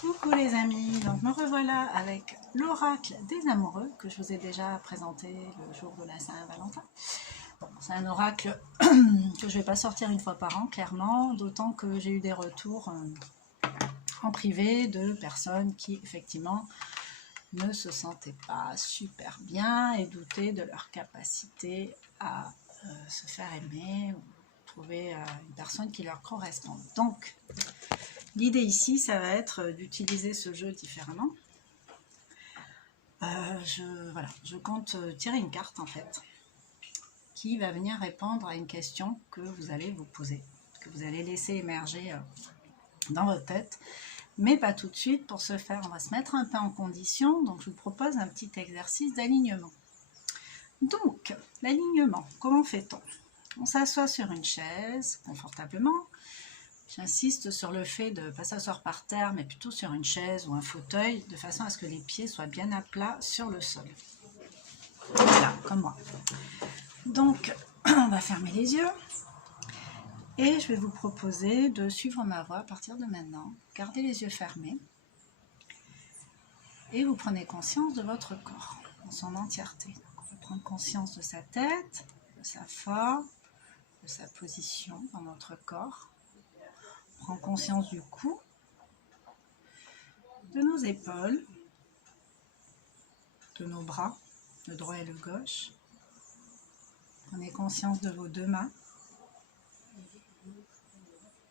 Coucou les amis, donc me revoilà avec l'oracle des amoureux que je vous ai déjà présenté le jour de la Saint-Valentin. Bon, c'est un oracle que je ne vais pas sortir une fois par an, clairement, d'autant que j'ai eu des retours en privé de personnes qui effectivement ne se sentaient pas super bien et doutaient de leur capacité à se faire aimer ou trouver une personne qui leur corresponde. Donc, l'idée ici, ça va être d'utiliser ce jeu différemment. Je compte tirer une carte en fait, qui va venir répondre à une question que vous allez vous poser, que vous allez laisser émerger dans votre tête, mais pas tout de suite. Pour ce faire, on va se mettre un peu en condition, donc je vous propose un petit exercice d'alignement. Donc, l'alignement, comment fait-on? On s'assoit sur une chaise confortablement. J'insiste sur le fait de ne pas s'asseoir par terre, mais plutôt sur une chaise ou un fauteuil, de façon à ce que les pieds soient bien à plat sur le sol. Voilà, comme moi. Donc, on va fermer les yeux. Et je vais vous proposer de suivre ma voix à partir de maintenant. Gardez les yeux fermés. Et vous prenez conscience de votre corps, dans son entièreté. Donc, on va prendre conscience de sa tête, de sa forme, de sa position dans notre corps. On prend conscience du cou, de nos épaules, de nos bras, le droit et le gauche. Prenez conscience de vos deux mains.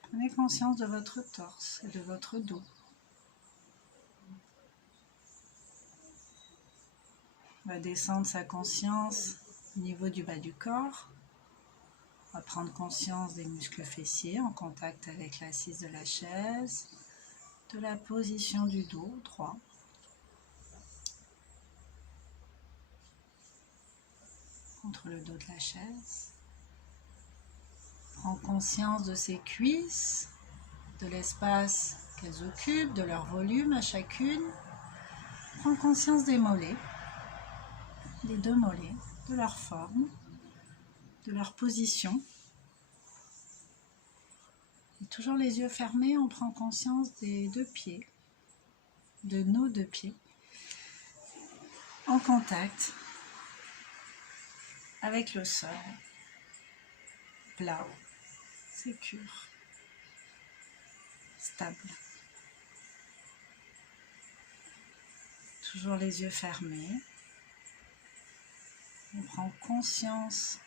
Prenez conscience de votre torse et de votre dos. On va descendre sa conscience au niveau du bas du corps. On va prendre conscience des muscles fessiers en contact avec l'assise de la chaise, de la position du dos droit. Contre le dos de la chaise. Prends conscience de ses cuisses, de l'espace qu'elles occupent, de leur volume à chacune. Prends conscience des mollets, des deux mollets, de leur forme, de leur position. Et toujours les yeux fermés, on prend conscience des deux pieds, de nos deux pieds, en contact avec le sol, plat, sécure, stable. Toujours les yeux fermés. On prend conscience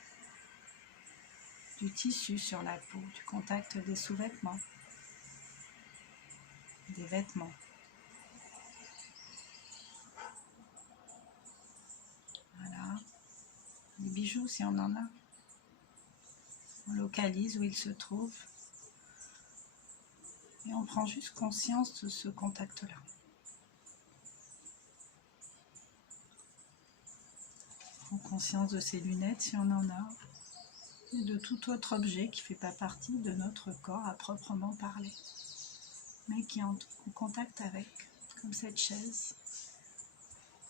du tissu sur la peau, du contact des sous-vêtements, des vêtements. Voilà. Les bijoux si on en a. On localise où ils se trouvent. Et on prend juste conscience de ce contact-là. On prend conscience de ses lunettes si on en a. Et de tout autre objet qui ne fait pas partie de notre corps à proprement parler, mais qui est en contact avec, comme cette chaise,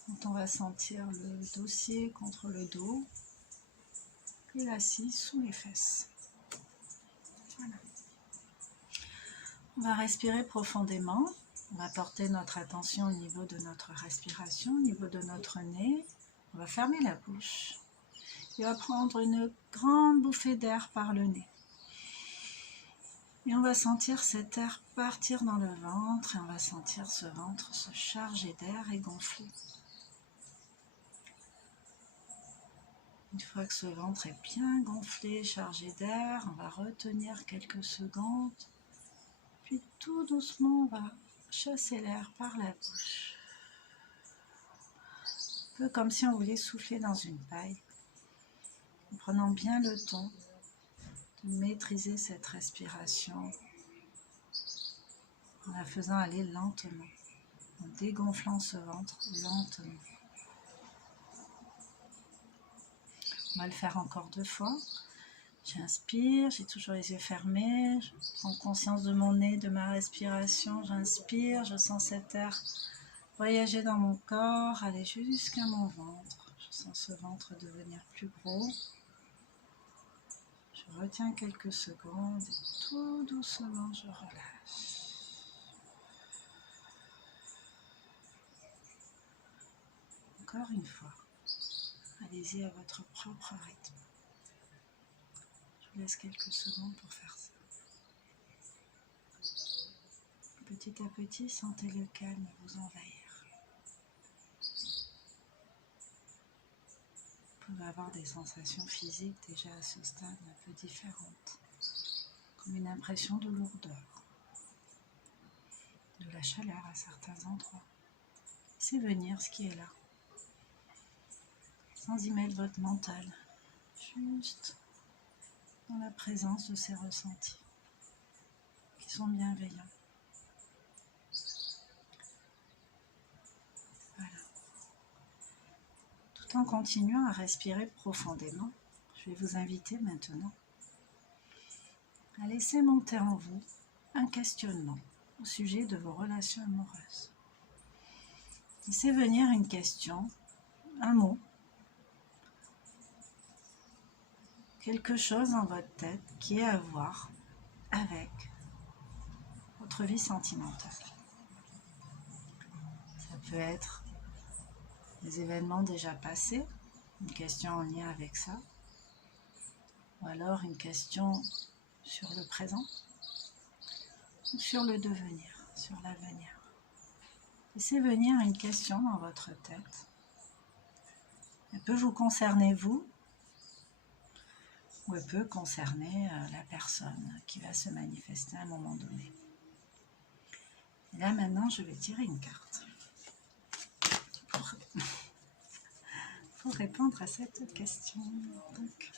dont on va sentir le dossier contre le dos et l'assise sous les fesses. Voilà. On va respirer profondément, on va porter notre attention au niveau de notre respiration, au niveau de notre nez, on va fermer la bouche. Et on va prendre une grande bouffée d'air par le nez. Et on va sentir cet air partir dans le ventre et on va sentir ce ventre se charger d'air et gonfler. Une fois que ce ventre est bien gonflé, chargé d'air, on va retenir quelques secondes. Puis tout doucement, on va chasser l'air par la bouche. Un peu comme si on voulait souffler dans une paille. En prenant bien le temps de maîtriser cette respiration, en la faisant aller lentement, en dégonflant ce ventre lentement. On va le faire encore 2 fois. J'inspire, j'ai toujours les yeux fermés, je prends conscience de mon nez, de ma respiration, j'inspire, je sens cet air voyager dans mon corps, aller jusqu'à mon ventre. Je sens ce ventre devenir plus gros. Je retiens quelques secondes et tout doucement je relâche. encore une fois. Allez-y à votre propre rythme. Je vous laisse quelques secondes pour faire ça. Petit à petit, sentez le calme vous envahir. Vous pouvez avoir des sensations physiques déjà à ce stade un peu différentes, comme une impression de lourdeur, de la chaleur à certains endroits. Laissez venir ce qui est là, sans y mettre votre mental, juste dans la présence de ces ressentis qui sont bienveillants. Voilà. Tout en continuant à respirer profondément, je vais vous inviter maintenant à laisser monter en vous un questionnement au sujet de vos relations amoureuses. Laissez venir une question, un mot, quelque chose dans votre tête qui est à voir avec votre vie sentimentale. Ça peut être des événements déjà passés, une question en lien avec ça, ou alors une question sur le présent, ou sur le devenir, sur l'avenir. Laissez venir une question dans votre tête. Elle peut vous concerner vous, ou elle peut concerner la personne qui va se manifester à un moment donné. Et là maintenant, je vais tirer une carte pour répondre à cette question. Donc,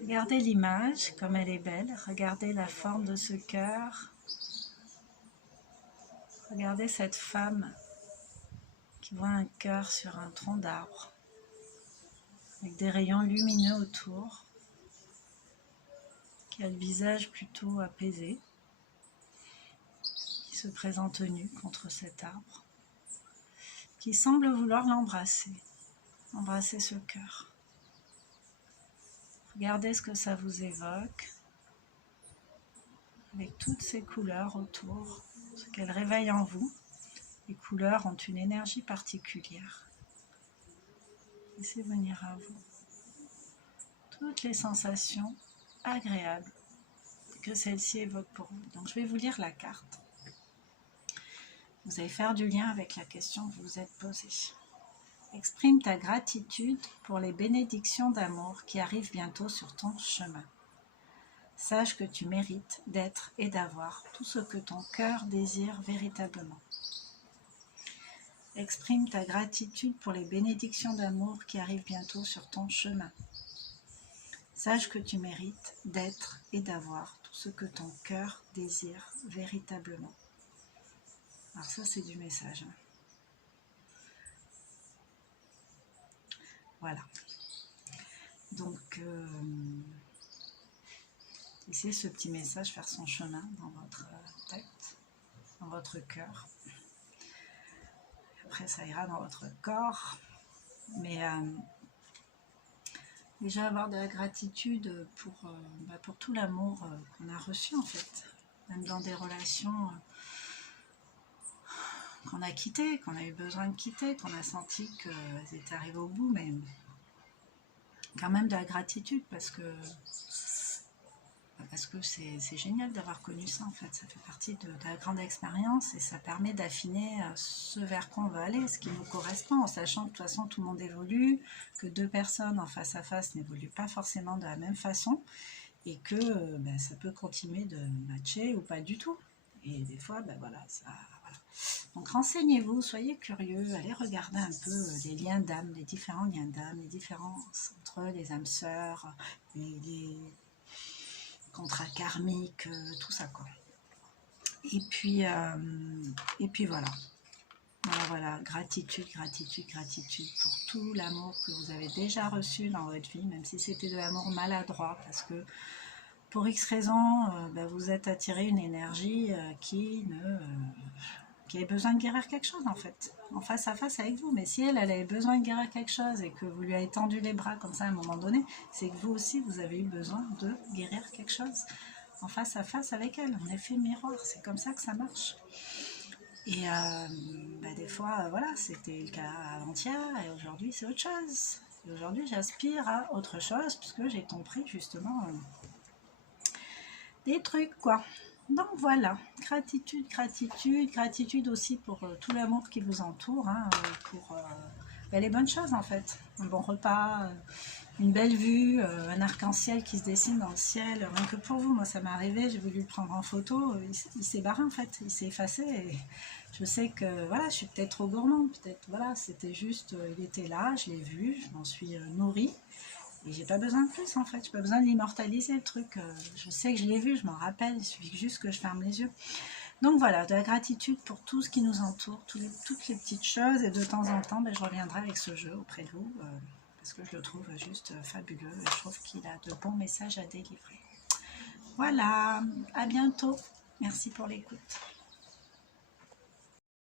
regardez l'image comme elle est belle, regardez la forme de ce cœur, regardez cette femme qui voit un cœur sur un tronc d'arbre, avec des rayons lumineux autour, qui a le visage plutôt apaisé, qui se présente nu contre cet arbre, qui semble vouloir embrasser ce cœur. Regardez ce que ça vous évoque, avec toutes ces couleurs autour, ce qu'elles réveillent en vous. Les couleurs ont une énergie particulière. Laissez venir à vous toutes les sensations agréables que celle-ci évoque pour vous. Donc je vais vous lire la carte. Vous allez faire du lien avec la question que vous vous êtes posée. Exprime ta gratitude pour les bénédictions d'amour qui arrivent bientôt sur ton chemin. Sache que tu mérites d'être et d'avoir tout ce que ton cœur désire véritablement. Exprime ta gratitude pour les bénédictions d'amour qui arrivent bientôt sur ton chemin. Sache que tu mérites d'être et d'avoir tout ce que ton cœur désire véritablement. Alors ça, c'est du message. Voilà. Donc, laissez ce petit message faire son chemin dans votre tête, dans votre cœur. Après, ça ira dans votre corps. Mais déjà avoir de la gratitude pour tout l'amour qu'on a reçu, en fait. Même dans des relations qu'on a quittées, qu'on a eu besoin de quitter, qu'on a senti qu'elles étaient arrivées au bout, mais quand même de la gratitude parce que c'est génial d'avoir connu ça, en fait. Ça fait partie de la grande expérience et ça permet d'affiner ce vers quoi on veut aller, ce qui nous correspond, en sachant que de toute façon tout le monde évolue, que deux personnes en face à face n'évoluent pas forcément de la même façon et que ça peut continuer de matcher ou pas du tout. Et des fois, voilà. Donc renseignez-vous, soyez curieux, allez regarder un peu les liens d'âme, les différents liens d'âme, les différences entre les âmes sœurs, les contrats karmiques, tout ça quoi. Et puis voilà. Voilà, gratitude pour tout l'amour que vous avez déjà reçu dans votre vie, même si c'était de l'amour maladroit, parce que pour X raisons, vous êtes attiré une énergie qui avait besoin de guérir quelque chose, en fait, en face à face avec vous. Mais si elle avait besoin de guérir quelque chose et que vous lui avez tendu les bras comme ça à un moment donné, c'est que vous aussi, vous avez eu besoin de guérir quelque chose en face à face avec elle, en effet miroir. C'est comme ça que ça marche. Et des fois, voilà, c'était le cas avant-hier et aujourd'hui c'est autre chose. Et aujourd'hui j'aspire à autre chose puisque j'ai compris justement des trucs quoi. Donc voilà, gratitude, gratitude, gratitude aussi pour tout l'amour qui vous entoure, hein, pour les bonnes choses en fait. Un bon repas, une belle vue, un arc-en-ciel qui se dessine dans le ciel. Rien que pour vous, moi ça m'est arrivé, j'ai voulu le prendre en photo, il s'est barré en fait, il s'est effacé. Et je sais que voilà, je suis peut-être trop gourmande, peut-être voilà, c'était juste, il était là, je l'ai vu, je m'en suis nourrie. Et j'ai pas besoin de plus en fait, j'ai pas besoin de l'immortaliser le truc. Je sais que je l'ai vu, je m'en rappelle, il suffit juste que je ferme les yeux. Donc voilà, de la gratitude pour tout ce qui nous entoure, toutes les petites choses. Et de temps en temps, je reviendrai avec ce jeu auprès de vous, parce que je le trouve juste fabuleux. Et je trouve qu'il a de bons messages à délivrer. Voilà, à bientôt. Merci pour l'écoute.